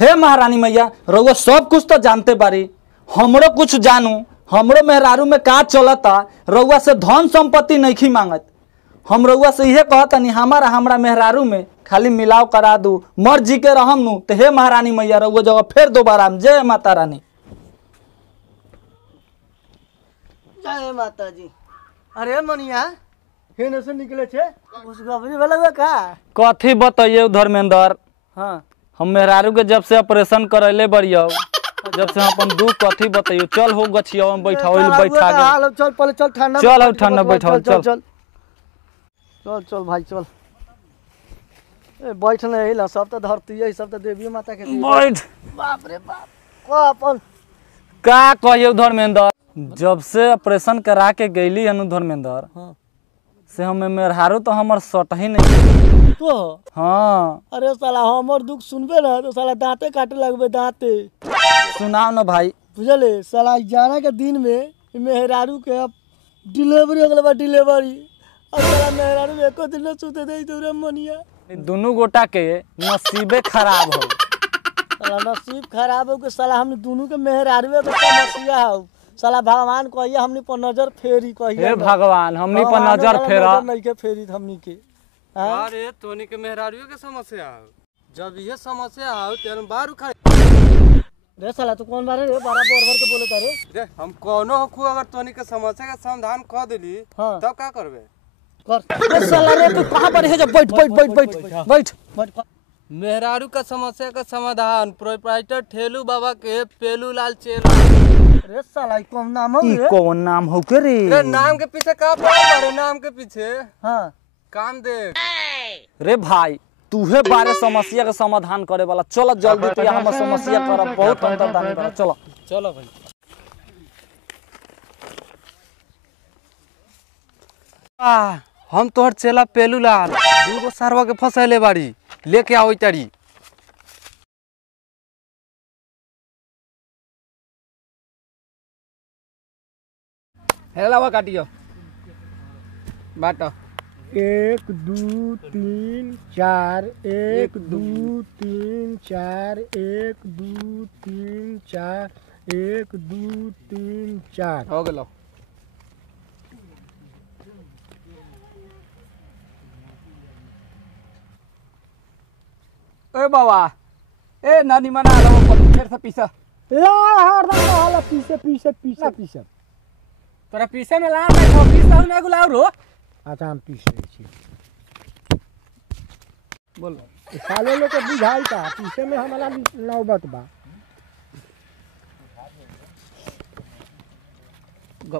हे महारानी मैया रउआ सब कुछ तो जानते बारी, हमरो कुछ जानू, हमरो मेहरारू में का चलता। रउआ से धन संपत्ति नहीं मांगत, हम रउआ से इहे कहतनी हमरा मेहरारू में खाली मिलाव करा दू, मर जी के रहम नु। तो हे महारानी मैया रउआ जगह फिर दोबारा जय माता रानी। जय माता जी। अरे मनिया हेने से निकले छे उस गबरी वाला का कथी बताइए धर्मेंद्र। हां हम मेहरारू के जब से ऑपरेशन करैले बड़ियो, जब से हम अपन दुख कथी बताइयो। चल हो गछियो में बैठाओ बैठा के चल पहले चल ठंडा चल ठंडा बैठाओ चल चल चल चल भाई चल। ए बैठने हिला सब तो धरती है, सब तो देवी माता के बैठ। बाप रे बाप को अपन का कहियो धर्मेंद्र, जब से ऑपरेशन करा के गईली हनु धर्मेंद्र से हमें मेहरारू तो हमर सट ही नहीं तो। हाँ अरे साला हमर दुख सुनबे ना तो साला दांते काटे लगबे दांते। सुनाओ ना भाई। बुझले साला जाना के दिन में मेहरारू के अब डिलीवरी हो गल बा डिलीवरी। अब साला मेहरारू एको दिन न सुते दे तोरे मनिया। दोनों गोटा के नसीबे खराब हो। साला नसीब खराब हो के साला हमने दोनों के मेहरारू के समस्या हो। साला भगवान कहिए हमनी पर नजर फेरी कहिए। हे भगवान हमनी पर नजर फेरा नहीं के फेरी हमनी के। अरे तोनी के मेहरारू के समस्या हो, जब ये समस्या हो तेरे बार उखाड़ रे साला तू कौन बारे रे बारा बोर भर के बोले तारे रे। हम कोनो हकू अगर तोनी के समस्या का समाधान कर देली तब का करबे कर। रे साला रे तू कहां पर है? जब बैठ बैठ बैठ बैठ बैठ बैठ। मेहरारू का समस्या का समाधान प्रोप्राइटर ठेलू बाबा के पेलू लाल चेला। रे साला कौन नाम हो ई रे? कौन नाम हो के रे? रे नाम के पीछे का पड़ा रे? नाम के पीछे हां काम देख रे भाई तूहे बारे समस्या का समाधान करे वाला। चलो जल्दी तो हम समस्या करब, बहुत अंतर दानी बा। चलो चलो भाई। हम तोहर चेला पेलू लाल दूगो सारवा के फसैले बाड़ी, लेके आओ तारी। हेलावा काटियो बाटो। 1 2 3 4 1 2 3 4 1 2 3 4 1 2 3 4 हो गेलो। ए बाबा ए नानी मना लो फिर से पीछे ला हरदम कहला पीछे पीछे पीछे पीछे। तोरा पीछे में ला बैठो, पीछे ना गुलाव रो। अच्छा हम पीछे छी बोल साले लोग के बुझाई का पीछे में हमारा नौबत बा।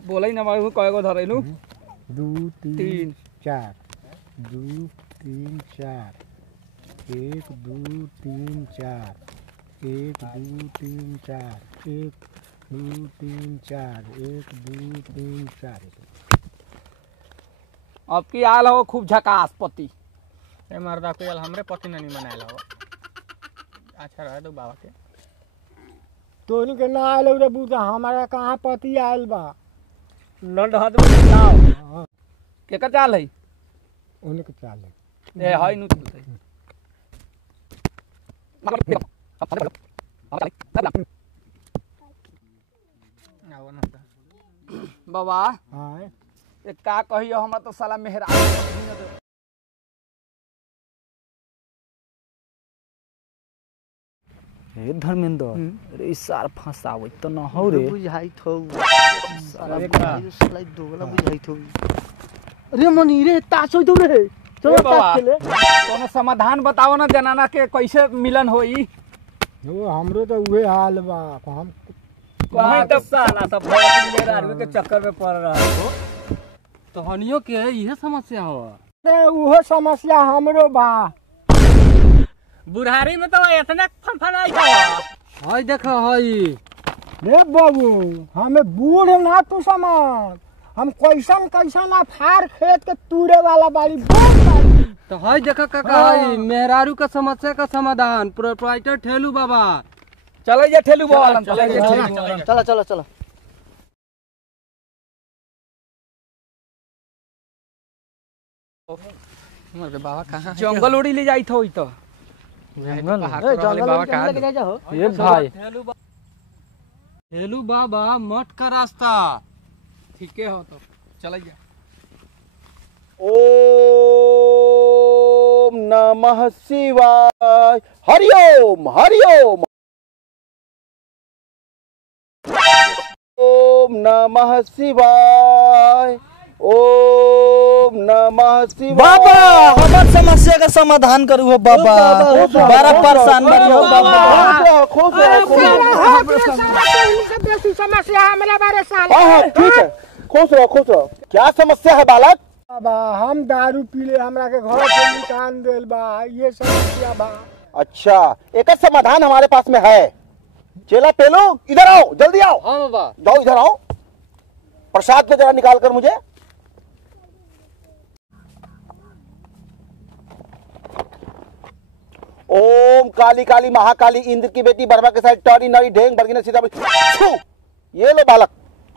बोलै ना मारू कय गो धरैलू? 2 3 4 2 3 4 1 2 3 4 1 2 3 4 1 2 3 4 1 2 3 4। अब की आल हो खूब झकास पति। ए मर्दा कोई हमरे पति नहीं मनाएला हो। अच्छा रह दो बाबा के। तोनी के ना आयल रे बूढ़ा, हमारा कहाँ पति आयल बा। नंद हाथ में लाओ के का चाल है? उन्हीं के चाल है। ए हाय नु बाबा हां ए का कहियो हमरा तो साला मेहरा। हे धर्मेंद्र अरे सार फंसावे तो न हो रे। बुझाई थौ साला साला दोगला बुझाई थौ। अरे मनी रे तासो दो रे। चलो तास खेले। कोनो समाधान बताओ ना जनाना के कैसे मिलन होई। वो हमरो तो उहे हाल बा। हम कहीं तो साला सब मेहरारू के चक्कर में पड़ रहा हो। तो हनियो के यह समस्या हो। अरे उहो समस्या हमरो बा। बुढ़ारी में तो इतना फनफनाई था। हाय देखो हाय रे बाबू हमें बूढ़ ना तू समझ, हम कैसन कैसन अफार खेत के तूरे वाला बाड़ी बाड़ी। तो हाय देखो काका हाय मेहरारू का समस्या का समाधान प्रोप्राइटर ठेलू बाबा। चलो ये ठेलू बाबा चलो चलो चलो। बाबा कहाँ जंगल उड़ी ले जाई थो तो ये भाई हेलू बाबा मठ का रास्ता ठीक है हो तो चलिए। ओम नमः शिवाय। हरिओम हरिओम। ओम नमः शिवाय। ओम नमः शिवाय। बाबा हमर समस्या का समाधान करू हो बाबा, बड़ा परेशान बनी हो बाबा। खुश रहो समस्या हमारा बारे साल। हाँ ठीक है, खुश रहो। क्या समस्या है बालक? बाबा हम दारू पीले हमरा के घर से निकाल देल बा, ये समस्या बा। अच्छा, एक समाधान हमारे पास में है। चेला पेलो इधर आओ, जल्दी आओ। हाँ बाबा। जाओ इधर आओ, प्रसाद को जरा निकाल कर मुझे। ओम काली काली महाकाली इंद्र की बेटी बर्मा के साथ टॉरी नरी ढेंग बरगिना सीधा। ये लो बालक,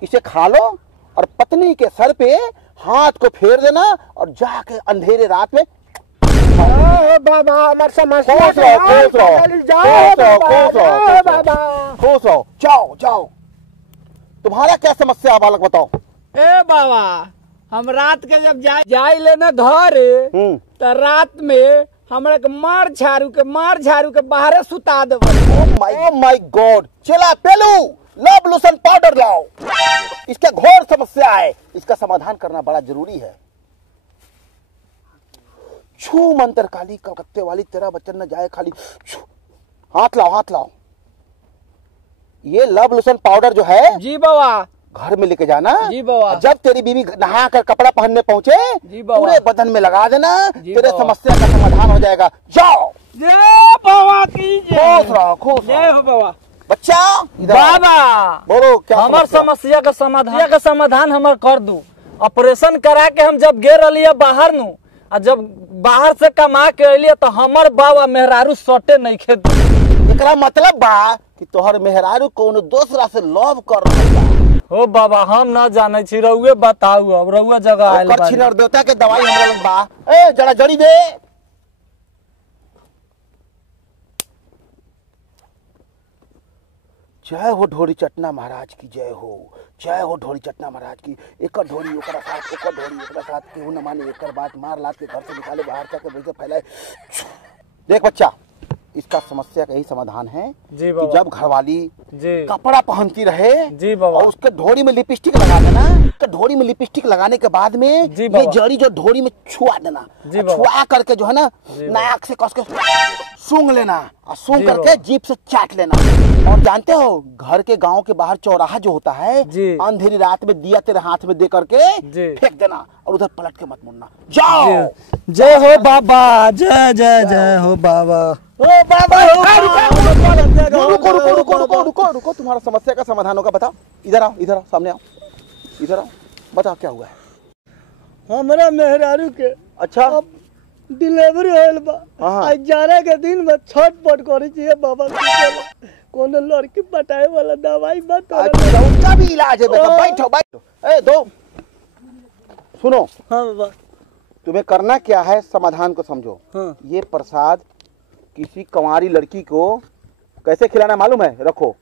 इसे खा लो और पत्नी के सर पे हाथ को फेर देना और जाके अंधेरे रात में बाबा हमार समस्या खुश रहो। जाओ जाओ। तुम्हारा क्या समस्या है बालक, बताओ। ए बाबा हम रात के जब जाई लेना घर तो रात में हमरा के मार झाड़ू के बाहर सुता दो। Oh my God. चला पेलू लव लोशन पाउडर लाओ, इसका घोर समस्या है, इसका समाधान करना बड़ा जरूरी है। छू मंत्र काली कलकत्ते वाली, तेरा बच्चन न जाए खाली। हाथ लाओ। ये लव लोशन पाउडर जो है जी बाबा घर में लेके जाना। जी बाबा। जब तेरी बीवी नहा कर कपड़ा पहनने पहुंचे जी बाबा, पूरे बदन में लगा देना, तेरे बाबा। समस्या का समाधान हो जाएगा। जाओ। जय बाबा की खुश रहो। जय हो बाबा। बच्चा इधर आओ। बाबा बोलो क्या हमार समस्या का समाधान हमर कर दू। ऑपरेशन करा के हम जब गे रही बाहर नु, आ जब बाहर से कमा के अलिए तो हमर बाबा मेहरारू सटे नहीं खेत। एकरा मतलब बा कि तोहर मेहरारू कोनो दूसरा से लव कर रहा हो बाबा हम न जाने छी, रउए बताऊ। अब रउए जगह आइल ओकर बानी। छिनर देवता के दवाई हमरा लग बा। ए जड़ा जड़ी दे। जय हो ढोरी चटना महाराज की जय हो। जय हो ढोरी चटना महाराज की। एक ढोरी ओकरा साथ, एक ढोरी ओकरा साथ, केहू न माने एकर बात। मार लात के घर से निकाले, बाहर जाके वैसे फैलाए। देख बच्चा, इसका समस्या का यही समाधान है जी कि बाबा। जब घरवाली जी कपड़ा पहनती रहे जी बाबा। और उसके ढोरी में लिपस्टिक लगा देना, तो ढोरी में लिपस्टिक लगाने के बाद में जी ये बाबा। जड़ी जो ढोरी में छुआ देना, जी और बाबा। छुआ करके जो है ना नाक से कस के सूंघ लेना, और सूंघ जी करके बाबा। जीभ से चाट लेना। और जानते हो घर के गांव के बाहर चौराहा जो होता है, जी। अंधेरी रात में दिया तेरे हाथ में दे करके जी। फेंक देना और उधर पलट के मत मुड़ना। जाओ। जय हो बाबा। जय जय जय हो बाबा। ओ बाबा रुको। तुम्हारा समस्या का समाधान होगा। बताओ, इधर आओ, सामने आओ, इधर आओ। बताओ क्या हुआ है। हमरा मेहरारू के अच्छा डिलीवरी होल बा। हाँ। आज 11 के दिन में छटपट करे छी बाबा। कोनो लड़की पटाए वाला दवाई मत। अच्छा उसका भी इलाज है बेटा। बैठो। ए दो सुनो। हाँ बाबा। तुम्हें करना क्या है, समाधान को समझो। हाँ। ये प्रसाद किसी कंवारी लड़की को कैसे खिलाना मालूम है? रखो,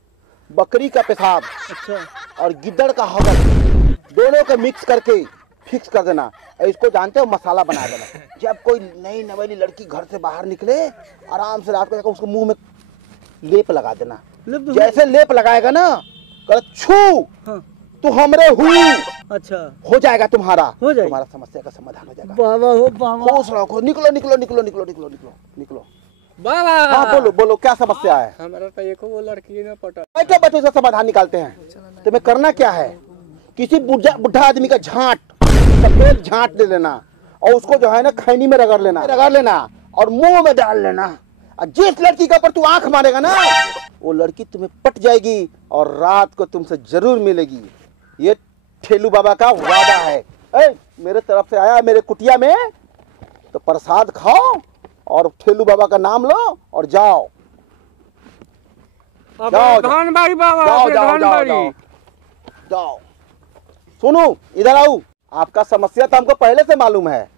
बकरी का पेशाब अच्छा और गिद्दड़ का हगल दोनों को मिक्स करके फिक्स कर देना। और इसको जानते हो मसाला बना देना। जब कोई नई नवेली लड़की घर से बाहर निकले, आराम से रात को जाकर उसको मुंह में लेप लगा देना। जैसे लेप लगाएगा ना, कर छू तू हमरे हूँ, अच्छा हो जाएगा तुम्हारा। हो जाएगा। तुम्हारा समस्या का समाधान हो जाएगा। बाबा हो बाबा। खुश रहो। निकलो। बाबा हाँ बोलो क्या समस्या है? हमारा तो एको वो लड़की न पटा। बैठो इसका समाधान निकालते हैं। तुम्हें करना क्या है, किसी बुढ़ा आदमी का झांट, सफेद झांट ले लेना और उसको जो है ना खैनी में रगड़ लेना और मुंह में डाल लेना। और जिस लड़की का पर तू आंख मारेगा ना, वो लड़की तुम्हें पट जाएगी और रात को तुमसे जरूर मिलेगी। ये ठेलू बाबा का वादा है। मेरे तरफ से आया मेरे कुटिया में, तो प्रसाद खाओ और ठेलू बाबा का नाम लो और जाओ। धनबाड़ी बाबा जाओ। सुनो इधर आओ। आपका समस्या तो हमको पहले से मालूम है,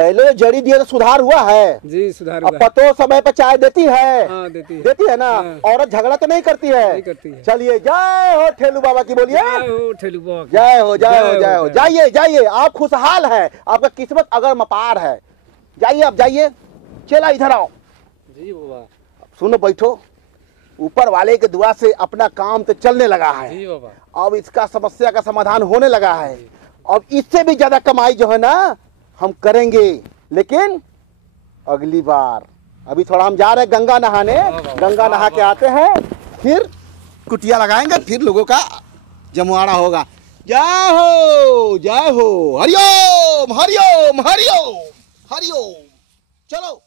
पहले जड़ी दिए तो सुधार हुआ है जी सुधार अब पतो समय पर चाय देती है हाँ देती है। देती है ना औरत झगड़ा तो नहीं करती है नहीं करती है। चलिए जय हो ठेलू बाबा की बोलिए ठेलू बाबा की। जय हो जय हो जय हो जय। जाइए जाइए आप खुशहाल है आपका किस्मत अगर मपार है जाइए आप जाइए चला इधर आओ जी बाबा। सुनो बैठो ऊपर वाले के दुआ से अपना काम तो चलने लगा है जी बाबा। अब इसका समस्या का समाधान होने लगा है अब इससे भी ज्यादा कमाई जो है ना हम करेंगे लेकिन अगली बार अभी थोड़ा हम जा रहे हैं गंगा नहाने गंगा नहा के आते हैं फिर कुटिया लगाएंगे फिर लोगों का जमुआरा होगा जय हो हरिओम हरिओम हरिओम हरिओम चलो।